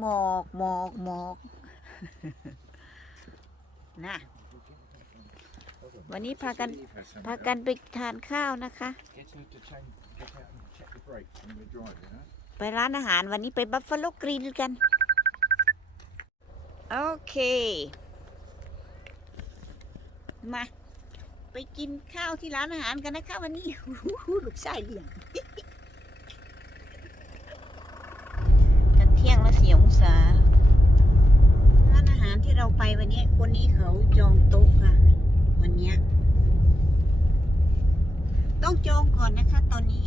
หมอกหมอกหมอกนะวันนี้พากันพากันไปทานข้าวนะคะ Get her to change, get out and check the brakes when we're driving, huh? ไปร้านอาหารวันนี้ไปบัฟฟาโลกรีนกัน โอเค มา ไปกินข้าวที่ร้านอาหารกันนะคะวันนี้ลูกชายเลี้ยง กันเที่ย งละเสียองศาร้านอาหารที่เราไปวันนี้คนนี้เขาจองโต๊ะค่ะ วันนี้ต้องจองก่อนนะคะตอนนี้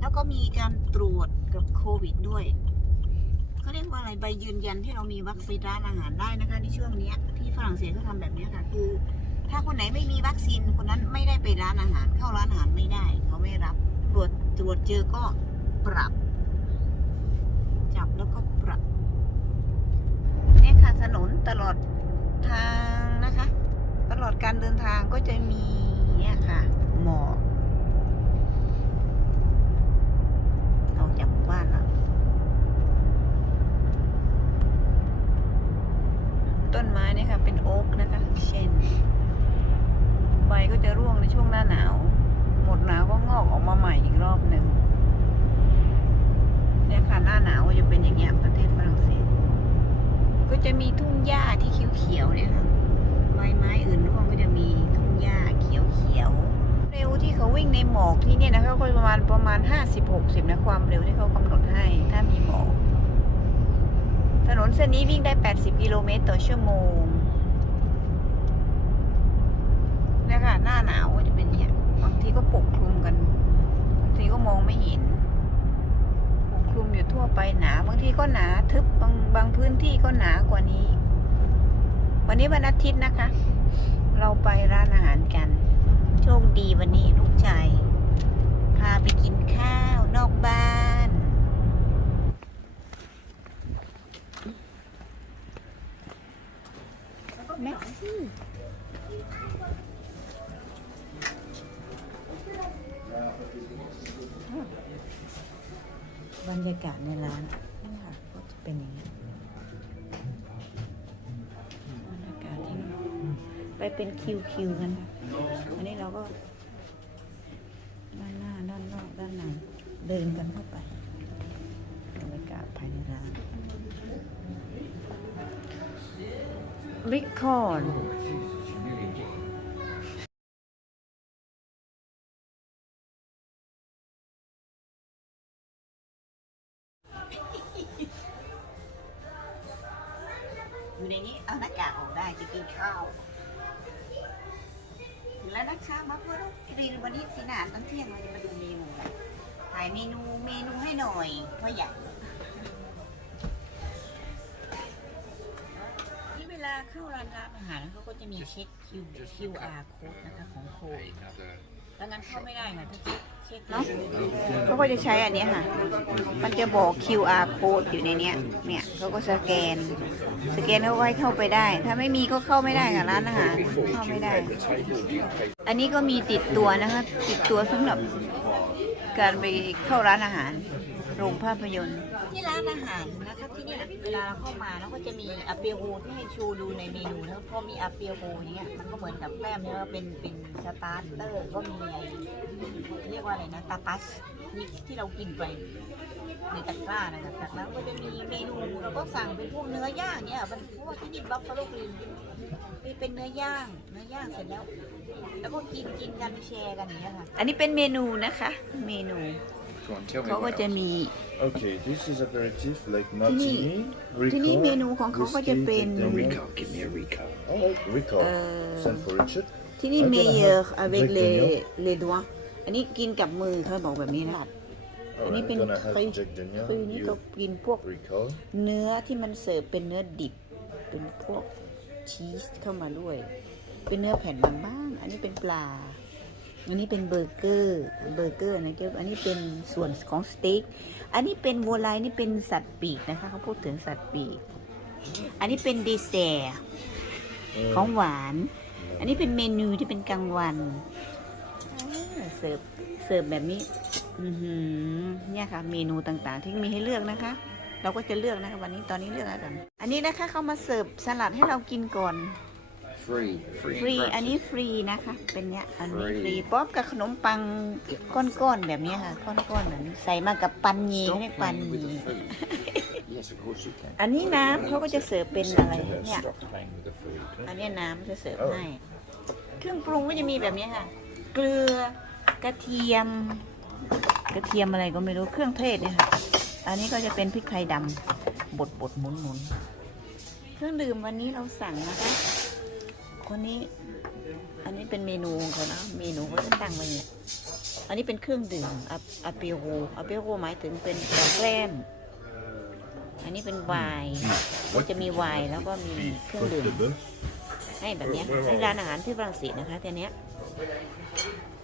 แล้วก็มีการตรวจกับโควิดด้วยเขาเรียกว่าอะไรใบยืนยันที่เรามีวัคซีนร้านอาหารได้นะคะในช่วงนี้ที่ฝรั่งเศสเขาทำแบบนี้ค่ะ คือ ถ้าคนไหนไม่มีวัคซีนคนนั้นไม่ได้ไปร้านอาหาร เข้าร้านอาหารไม่ได้ เขาไม่รับตรวจตรวจเจอก็ปรับ จับแล้วก็ ค่ะ ถนนตลอดทางนะคะ ตลอดการเดินทางก็จะมีเนี่ยค่ะ หมอกออกจากหมู่บ้านแล้วต้นไม้เนี่ยค่ะ เป็นโอ๊กนะคะ เช่น ใบก็จะร่วงในช่วงหน้าหนาว หมดหนาวก็งอกออกมาใหม่อีกรอบหนึ่งเนี่ยค่ะ หน้าหนาวก็จะเป็นอย่างเงี้ยประเทศ ก็จะมีทุ่งหญ้าที่เขียวๆเนี่ยค่ะใบไม้อื่นร่วงก็จะมีทุ่งหญ้าเขียวๆเร็วที่เขาวิ่งในหมอกที่เนี่ยนะคะก็ประมาณประมาณห้าสิบหกสิบนะความเร็วที่เขากำหนดให้ถ้ามีหมอกถนนเส้นนี้วิ่งได้ 80 กิโลเมตรต่อชั่วโมงนี่ยค่ะหน้าหนาวก็จะเป็นเนี่ยบางทีก็ปกคลุมกันบางทีก็มองไม่เห็นปกคลุมอยู่ทั่วไปหนาางทีก็หนาทึบบางบางพื้นที่ก็หนากว่านี้ วันนี้วันอาทิตย์นะคะ เราไปร้านอาหารกัน โชคดีวันนี้ลูกชายพาไปกินข้าวนอกบ้านแม็กซี่บรรยากาศในร้าน ไปเป็นคิวคิวๆกันค่ะอันนี้เราก็ ด้านหน้าด้านนอกด้านในเดินกันเข้าไปบรรยากาศภายในร้านริายเมนูเมนูให้หน่อยเพราะอยากนี่เวลาเข้าร้านร้านอาหารเขาก็จะมีเช็ค Q QR code นะคะของโคด Another แล้วงั้นเข้าไม่ได้ค่ะถ้าเช็คเนาะเขาก็จะใช้อันเนี้ยค่ะ มันจะบอก QR code อยู่ในเนี้ย เนี่ยเขาก็สแกน สแกนเขาก็ให้เข้าไปได้ ถ้าไม่มีก็เข้าไม่ได้ค่ะร้านอาหารเข้าไม่ได้ อันนี้ก็มีติดตัวนะคะ ติดตัวสำหรับ การไปเข้าร้านอาหาร โรงภาพยนตร์ ที่ร้านอาหารนะคะที่เนี่ยเวลาเราเข้ามาแล้วก็จะมีอาเปียโฮที่ให้ชูดูในเมนูแล้วพอมีอาเปียโฮเนี่ยมันก็เหมือนกับแกล้มเนี่ยว่าเป็นเป็นสตาร์เตอร์ก็มีเรียกว่าอะไรนะตาปัสนี่ที่เรากินไปในตะกร้านะคะจากนั้นก็จะมีเมนูเราก็สั่งเป็นพวกเนื้อย่างเนี่ยมันเพราะว่าที่นี่บัฟฟาโลกรีนเป็นเนื้อย่างเนื้อย่างเสร็จแล้ว แล้วก็กินกินกันแชร์กันอย่างเงี้ยค่ะ อันนี้เป็นเมนูนะคะ เมนู Go on, tell me เขาก็ what จะ else. มี Okay, this is aperitif like ที่นี่ martini, ที่นี่ Rico, เมนูของเขาก็จะเป็น whiskey, Rico, give me a Rico. Oh, Rico. เอ่อ Send for Richard. ที่นี่ I'm เม gonna เยอร์ have อเวก Rick เล Daniel. เลดวอันนี้กินกับมือเขาบอกแบบนี้นะ อัน Alright, นี้ I'm เป็น gonna คือ have Jack Daniel. คือนี่ก็ You กินพวก Rico. เนื้อที่มันเสิร์ฟเป็นเนื้อดิบ เป็นพวกชีสเข้ามาด้วย เป็นเนื้อแผ่นบางๆ อันนี้เป็นปลา อันนี้เป็นเบอร์เกอร์ เบอร์เกอร์นะเจ้าอันนี้เป็นส่วนของสเต็ก อันนี้เป็นโวไลนี่เป็นสัตว์ปีกนะคะเขาพูดถึงสัตว์ปีก อันนี้เป็นดีเซอร์ของหวาน อันนี้เป็นเมนูที่เป็นกลางวันเสิร์ฟ เสิร์ฟแบบนี้อเนี่ยค่ะ เมนูต่างๆ ที่มีให้เลือกนะคะ เราก็จะเลือกนะคะวันนี้ตอนนี้เลือกอะไรกัน อันนี้นะคะเขามาเสิร์ฟสลัดให้เรากินก่อน Free. Free. ฟรี crabs. อันนี้ฟรีนะคะ เป็นเนี้ย อันนี้ฟรีฟรีป๊อปกับขนมปังก้อนๆแบบเนี้ยค่ะ ก้อนๆแบบนี้ใส่มากับปันยี Stop เขาเรียกปัน playing ยี with the food. yes, of course you can. อันนี้น้ำเขาก็จะเสิร์ฟเป็น Say อะไร to her, เนี่ย Stop playing with the food. อันเนี้ยน้ำจะเสิร์ฟเออให้ เครื่องปรุงก็จะมีแบบนี้ค่ะ เกลือกระเทียม กระเทียมอะไรก็ไม่รู้ เครื่องเทศเนี่ยค่ะ อันนี้ก็จะเป็นพริกไทยดำบดบดหมุนหมุนเครื่องดื่มวันนี้เราสั่งนะคะ คนนี้ อันนี้เป็นเมนูของเขานะเมนูเขาจะตั้งไว้เนี่ยอันนี้เป็นเครื่องดื่มอะอะเปโรอะเปโรหมายถึงเป็นแกล้มอันนี้เป็นไวน์ก็จะมีไวน์แล้วก็มีเครื่อง Côte ดื่ม de bœuf. ให้แบบเนี้ยให้ร้านอาหารที่ฝรั่งเศสนะคะแต่เนี้ย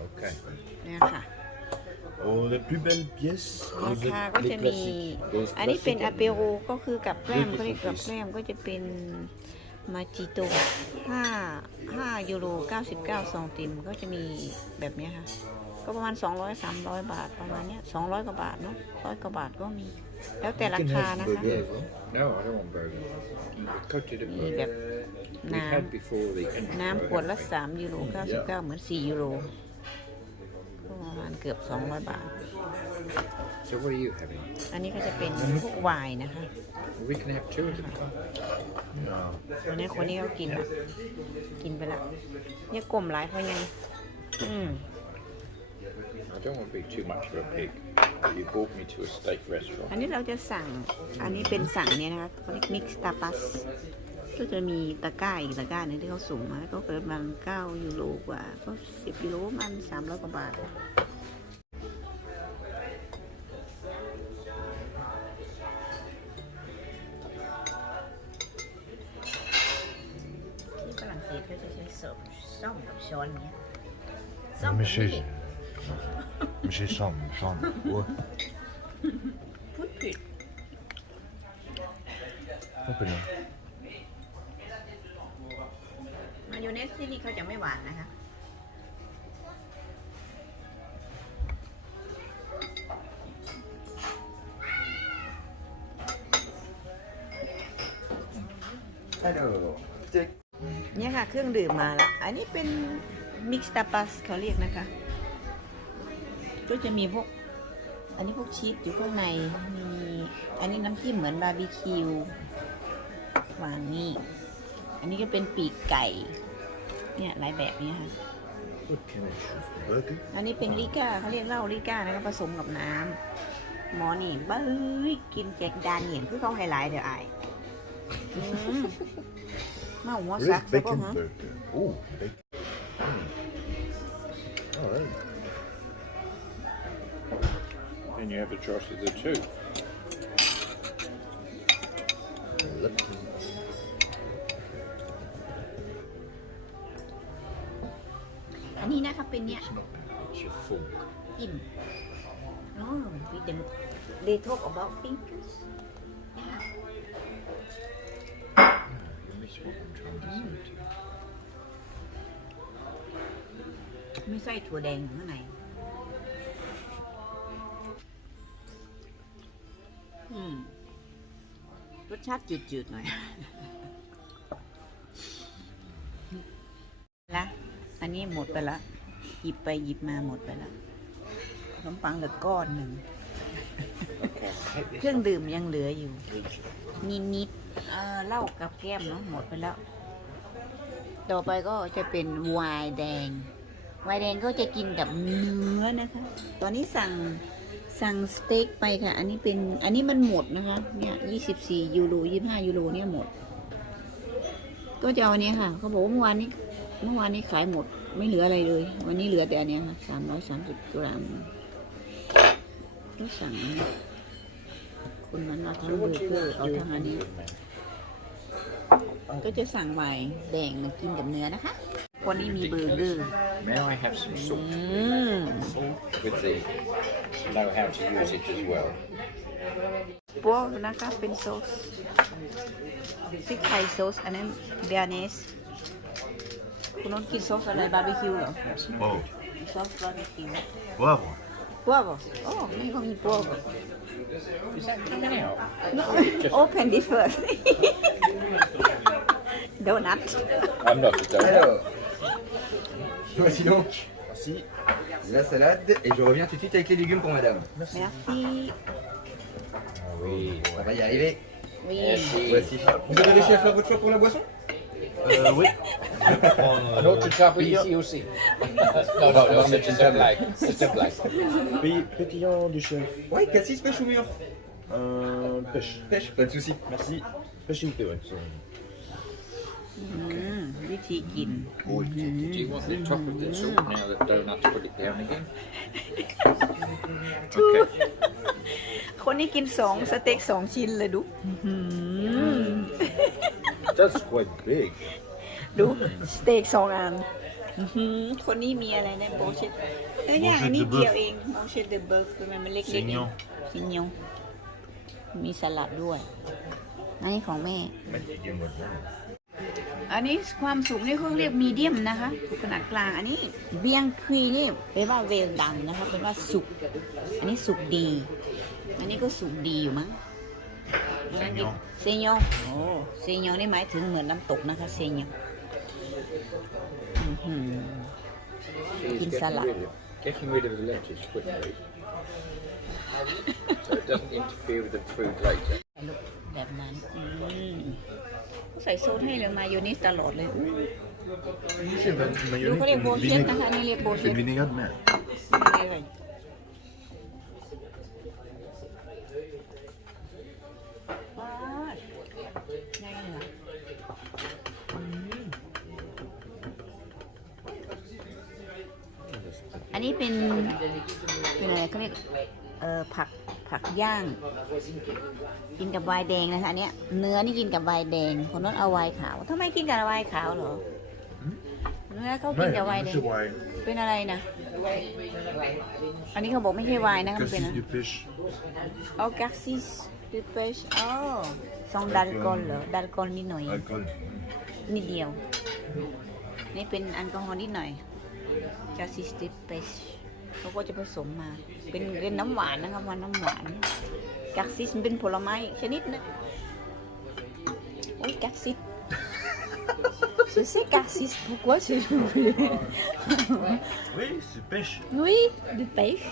Okay. เนี่ยค่ะ Oh, les plus belles pièces. รา les- คาก็ les จะมี classiques. Les อันนี้เป็น classiques, อาเปโรก็คือกับแกล้มเขาเรียกกับแกล้มก็จะเป็น มาจิโต5 5ยูโร99ซองติมก็จะมีแบบเนี้ยค่ะ ก็ประมาณ200 300บาทประมาณเนี้ย200กว่าบาทเนาะร้อยกว่าบาทก็มี แล้วแต่ You รา can คา have นะคะ burgers, hein. No, I don't want burger. Coated in มีแบบ burger. We've น้ had before the ำ intro, น้ำขวดละ haven't 3ยูโร99เหมือน4ยูโรก็ประมาณ เกือบ 200 บาท we? So what are you having? อันนี้ก็จะเป็นพวกไวน์นะคะ Well, we can have two of them. No. วันนี้คนนี้เขากินอะกินไปละเนี่ยกลมหลายเพราะยังอืม I don't want to be too much of a pig. but You brought me to a steak อั restaurant. นนี้เราจะสั่ง อันนี้เป็นสั่งเนี่ยนะคะเขาเรียกมิกซ์ตาปัส ก็จะมีตะกร้าอีกตะกร้าหนึงที่เขาส่งมา ก็เกิดประมาณเก้ายูโรกว่า ก็สิบยูโรประมันสามร้อยกว่าบาทที่ ส้อมส้อมกับช้อนเนี้ยส้อม Mais กับ chez, มีด mais chez Sam, Sam. Ouais. พูดผิด Pas bien. มายองเนสที่นี่เขาจะไม่หวานนะคะ นนี้เป็นมิกซ์ตาปัสเขาเรียกนะคะ ก็จะมีพวก อันนี้พวกชีสอยู่ข้างใน มี อันนี้น้ำจิ้มเหมือนบาร์บีคิววางนี่ อันนี้ก็เป็นปีกไก่ เนี่ยหลายแบบเนี้ค่ะ What can I choose? Burger? อันนี้เป็นลิก้าเขาเรียกเหล้าลิก้านะครับผสมกับน้ำหมอนี่เบ้ยกินแจกดานเหยียนคือเขาไฮไลท์เดี๋ยวอาย อืมมาหัว Where ซัก is ใช่ปะ bacon ฮะ burger? Oh, bacon. All right. Then you have a choice of the two. Love to. อันนี้นะคะเป็นเนี่ย It's not bad. It's your fork. จิ้ม no with them they talk about fingers You miss what I'm trying to say to you. ไม่ใส่ถั่วแดงอยู่ข้างในอืมรสชาติจืดๆหน่อยละอันนี้หมดไปละ หยิบไปหยิบมาหมดไปละขนมปังเหลือก้อนหนึ่ง Okay, take เค this รื่อง off. ดื่มยังเหลืออยู่ นิดนิดๆ เออเหล้ากับแก้มเนาะหมดไปแล้ว ต่อไปก็จะเป็นไวน์แดงไวน์แดงก็จะกินกับเนื้อนะคะ ตอนนี้สั่งสั่งสเต็กไปค่ะ อันนี้เป็นอันนี้มันหมดนะคะ เนี่ยยี่สิบสี่ยูโรยี่ห้ายูโรเนี่ยหมด ก็จะเอาอันเนี้ยค่ะ เขาบอกว่าเมื่อวานนี้เมื่อวานนี้ขายหมดไม่เหลืออะไรเลย วันนี้เหลือแต่อันเนี้ยค่ะสามร้อยสามสิบกรัมก็สั่งคนนั้นเอาทั้งเบอร์เกอร์เอาทั้งอันนี้ ก็จะสั่งไวน์แดงมากินกับเนื้อนะคะ คนนี้มีเบอร์เกอร์ May I have some อื salt ม with the to know how to use it as well? พวกนะคะเป็นโซสพริกไทยโซสอันนั้นเบียเนสคุณน้องกินซอสอะไรบาร์บีคิวเหรอ That's not Oh, ซอสบาร์บีคิว poivre. ปัวบ่โอ้แม่ก็มีปัวบ่ Is that coming out? No, open this first. Donut. I'm not a donut. Alors, voici donc Merci. la salade et je reviens tout de suite avec les légumes pour madame. Merci. Oui. On va y arriver. Oui. Merci. Voici. Vous avez réussi à faire votre choix pour la boisson Euh, oui. Prendre, autre table ici aussi. non, non, non, c'est juste un blague. C'est une blague. Pays pétillant du chef. Ouais, cassis, pêche ou mûr Euh, pêche. Pêche, pas de soucis. Merci. Pêche une ouais. ça. อืมวิธีกิน Do you want the top of the soup now that don't have to put it down again? ทูคนนี้กินสองสเต็กสองชิ้นเลยดูอื้อหือ That's quite big. ดูสเต็กสองอันอื้อหือคนนี้มีอะไรนะโบเชตเอ้ยอย่างอันนี้เดียวเองโบเชตเดอะเบิร์กคือมันมันเล็กๆเอง Signon ซิงยองมีสลัดด้วย อันนี้ของแม่ Medium well done. อันนี้ความสูงนี่เขาเรียกมีเดียมนะคะขนาดกลางอันนี้เบียงควีนี่แปลว่าเวลดังนะคะเป็นว่าสุก อันนี้สุกดี อันนี้ก็สุกดีอยู่มั้ง Saignant เซยองโอ้เซยองนี่หมายถึงเหมือนน้ำตกนะคะเซยองอื้อหือ She's In getting salad. rid, of, getting rid of the lettuce quickly. so it doesn't interfere with the food later. ลูกแบบนั้นอืม ใส่โซดให้เลยมายองเนสตลอดเลยอู้ C'est une ดูเขาเรียกโบ mayonnaise. เชต une นะคะ vinaigre- อันนี่เรียกโบเช C'est ต une vinaigre de mer. ไม่เลยว้าวไงล่ะอืมอันนี้เป็นเป็นอะไรเขาเรียกเอ่อผัก ผักย่าง กินกับไวน์แดงนะคะอันเนี้ยเนื้อนี่กินกับไวน์แดง คนนั้นเอาไวน์ขาวทำไมกินกับไวน์ขาวเหรอเนื้อเขากิน Ouais, กับไวน์แดง c'est wine. เป็นอะไรนะ อันนี้เขาบอกไม่ใช่ไวน์นะคะมันเป็น Cassis อะไร du pêche. อ๋อกักซิสดูเปชอ๋อซองดัลกอลเหรอดัลกอลนิดหน่อย Alcool. นิดเดียว นี่เป็นแอลกอฮอล์นิดหน่อยกักซิสดูเปช เขาก็จะผสมมา เป็นเป็นน้ำหวานนะครับวันน้ำหวานกักซิสมันเป็นผลไม้ชนิดหนึงโอ้ยกักซิส Je sais cassis, pourquoi c'est Oui, c'est pêche. Oui, du pêche.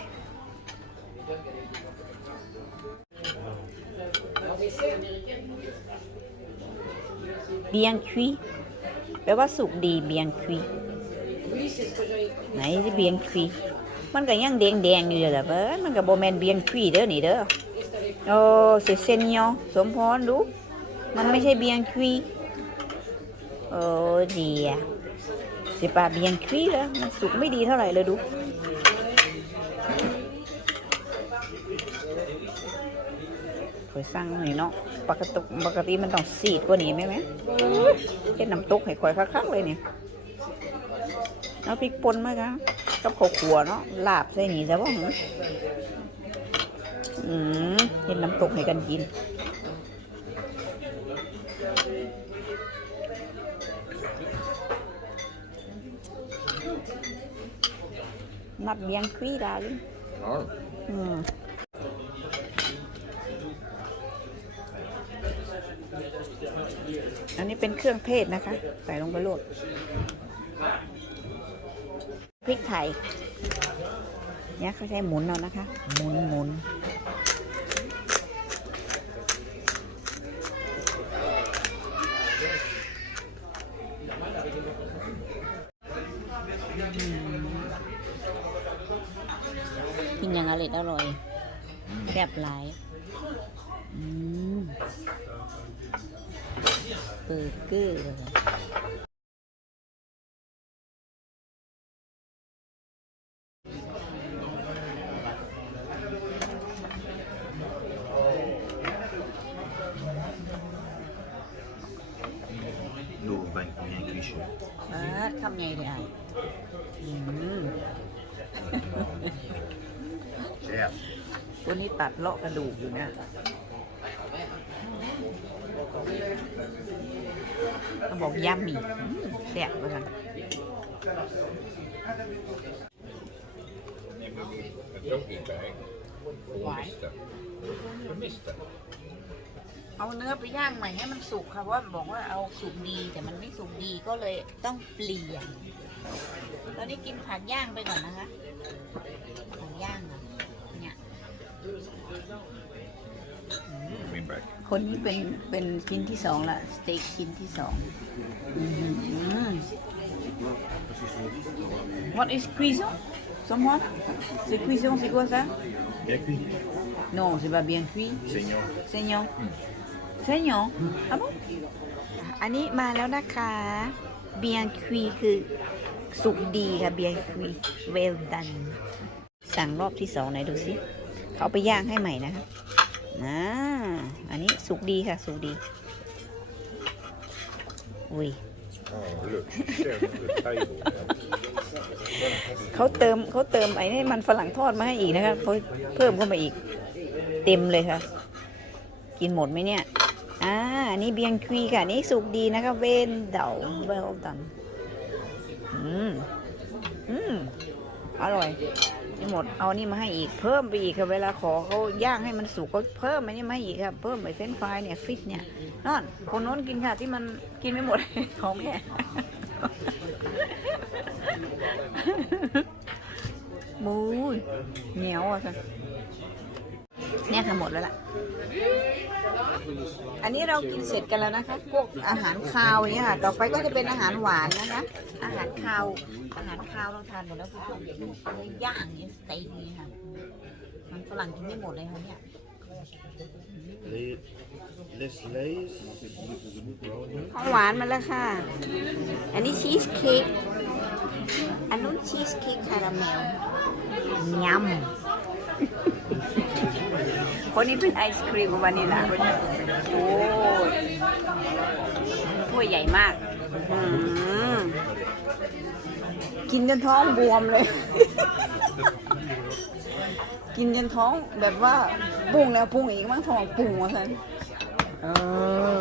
Bien cuit แปลว่าสุกดี bien cuit ไหนที่ bien cuit มันก็ยังแดงแดงๆอยู่เลยล่ะเบ้อมันก็บ่แมน bien cuit เด้อนี่เด้อโอ้เสเซนยอสมพรดูมันไม่ใช่ bien cuit โอ้ดีอะ c'est pas bien cuit แล้วมันสุกไม่ดีเท่าไหร่เลยดูเคยสั่งหน่อยเนาะปกติปกติมันต้องสีดกว่านี้ไหมไหมเจ็ดน้ำตกให้ข่อยคักๆเลยเนี่ย เอาพริกป่นมาครับกับข้าวขัวเนาะลาบใส่นี่ซะบ่หึอืมเห็นน้ำตกให้กันกินนัดเบียงคุยดาลิ Oh. อืมอันนี้เป็นเครื่องเทศนะคะ ใส่ลงไปโลด พริกไทยเนี่ยเขาใช้หมุนเอานะคะ หมุนหมุนกินอย่างอร่อยอร่อยแซ่บหลายำไงดีอะอืม Cher. ตัวนี้ตัดเลาะกระดูกอยู่นะเขาบอกยำมีแซ่บเลยกัน a doggy bag for Mister. For Mister. เอาเนื้อไปย่างใหม่ให้มันสุกค่ะเพราะว่าบอกว่าเอาสุกดีแต่มันไม่สุกดีก็เลยต้องเปลี่ยนตอนนี้กินผักย่างไปก่อนนะคะผักย่างอะเนี่ย Coming back. คนนี้เป็นเป็นชิ้นที่สองละสเต็กชิ้นที่สองอื้อหือ What is cuisson Someone C'est cuisson c'est quoi ça Bien cuit. Non c'est pas bien cuit Seigneur. Seigneur Seigneur อะบุ๊อันนี้มาแล้วนะคะ เบียงคุยคือสุกดีค่ะเบียงคุย well done สั่งรอบที่สองไหนดูสิเขาเอาไปย่างให้ใหม่นะคะนะอันนี้สุกดีค่ะ สุกดี อุ้ย Oh, look, she's sharing the table now. เขาเติมเขาเติมไอ้นี่มันฝรั่งทอดมาให้อีกนะคะเขาเพิ่มเข้ามาอีก เต็มเลยค่ะ กินหมดไหมเนี่ย อ่านนี้เบียงคุยค่ะ นี่สุกดีนะคะ เวนเดาเวลดันอืมอืมอร่อยนี่หมดเอานี่มาให้อีกเพิ่มไปอีกค่ะเวลาขอเขาย่างให้มันสุกเขาเพิ่มอันนี้มาอีกค่ะเพิ่มไปเฟรนช์ฟรายเนี่ยฟิตเนี่ยนอนคนโน้นกินค่ะที่มันกินไม่หมดของแม่มูเหนียวอะค่ะ เนี่ยค่ะหมดแล้วล่ะ อันนี้เรากินเสร็จกันแล้วนะคะ พวกอาหารคาวอย่างเงี้ยค่ะ ต่อไปก็จะเป็นอาหารหวานนะคะ อาหารคาว อาหารคาวเราทานหมดแล้วคุณผู้ชมเนื้อย่างอย่างเงี้ยสเต็กอย่างเงี้ยค่ะ มันฝรั่งกินไม่หมดเลยค่ะเนี่ย Les, les lays. ของหวานมาแล้วค่ะ อันนี้ชีสเค้ก อันนู้นชีสเค้กคาราเมลยำ คนนี้เป็นไอศครีมวานิลาโอ้ยถ้วยใหญ่มากอื้อหือกินจนท้องบวมเลย กินจนท้องแบบว่าปุ้งแล้วปุ้งอีกมั้งท้องปุ้งวะท่านเออ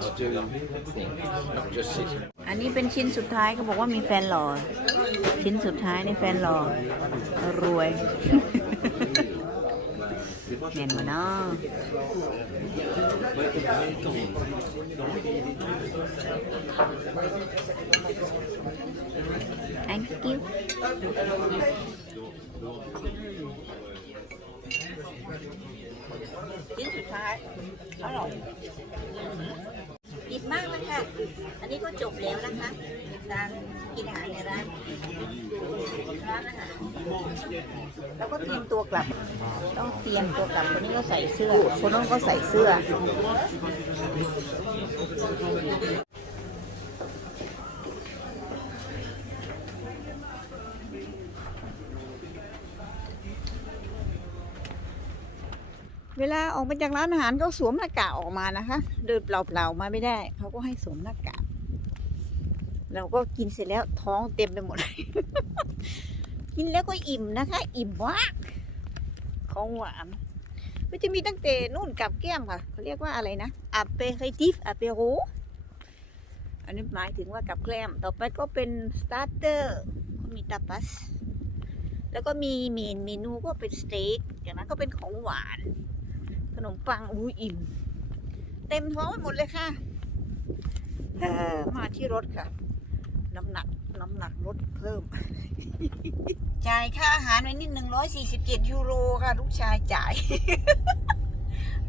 to do things, not just sit. อันนี้เป็นชิ้นสุดท้ายเขาบอกว่ามีแฟนหล่อ ชิ้นสุดท้ายในแฟนหล่อ รวย เห็นมาเนาะ Thank you ชิ้นสุดท้ายอร่อยอิ่ มากเลยค่ะ อันนี้ก็จบแล้วนะคะการกินอาหารในร้านร้านอาหารแล้วก็เตรียมตัวกลับ ต้องเตรียมตัวกลับคนนี้ก็ใส่เสื้อ คนนั้นก็ใส่เสื้อ เวลาออกมาจากร้านอาหารก็สวมหน้ากากออกมานะคะ เดินเปล่าๆมาไม่ได้เขาก็ให้สวมหน้ากากเราก็กินเสร็จแล้วท้องเต็มไปหมดเลยกินแล้วก็อิ่มนะคะ อิ่มมากของหวานก็จะมีตั้งแต่นู่นกับแก้มค่ะเขาเรียกว่าอะไรนะอาเปเ i ติฟอาเปโรอันนี้หมายถึงว่ากับแกล้มต่อไปก็เป็นสตาร์เตอร์มีตาปัส แล้วก็มีเมนเมนูก็เป็นสเต็กอย่างนั้นก็เป็นของหวาน ขนมปังอู้อิ่ม เต็มท้องไปหมดเลยค่ะเอ่อมาที่รถค่ะ น้ำหนักน้ำหนักลดเพิ่ม จ่ายค่าอาหารไว้นิดหนึ่งร้อยสี่สิบเจ็ดยูโรค่ะ ลูกชายจ่าย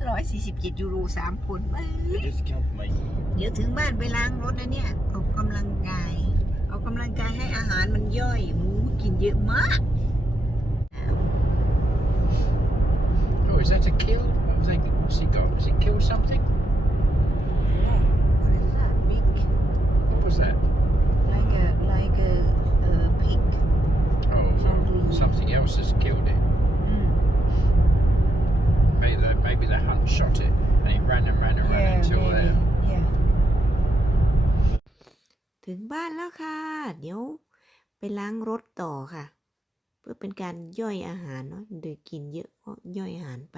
ร้อยสี่สิบเจ็ดยูโรสามคนเอ้ย Discount, mate. เดี๋ยวถึงบ้านไปล้างรถนะเนี่ยออกกำลังกาย ออกกำลังกายให้อาหารมันย่อยหมูกินเยอะมาก Oh, is that a kill? thing. What's he got? Has he killed something? Yeah. What is that? Beak. What was that? Like a like a, a pig. Oh, so something else has killed it. Mm. Maybe the maybe the hunt shot it and it ran and ran and yeah, ran until there. Yeah. ถึงบ้านแล้วค่ะ เดี๋ยวไปล้างรถต่อค่ะ เพื่อเป็นการย่อยอาหารเนาะเดี๋ยวกินเยอะก็ย่อยอาหารไป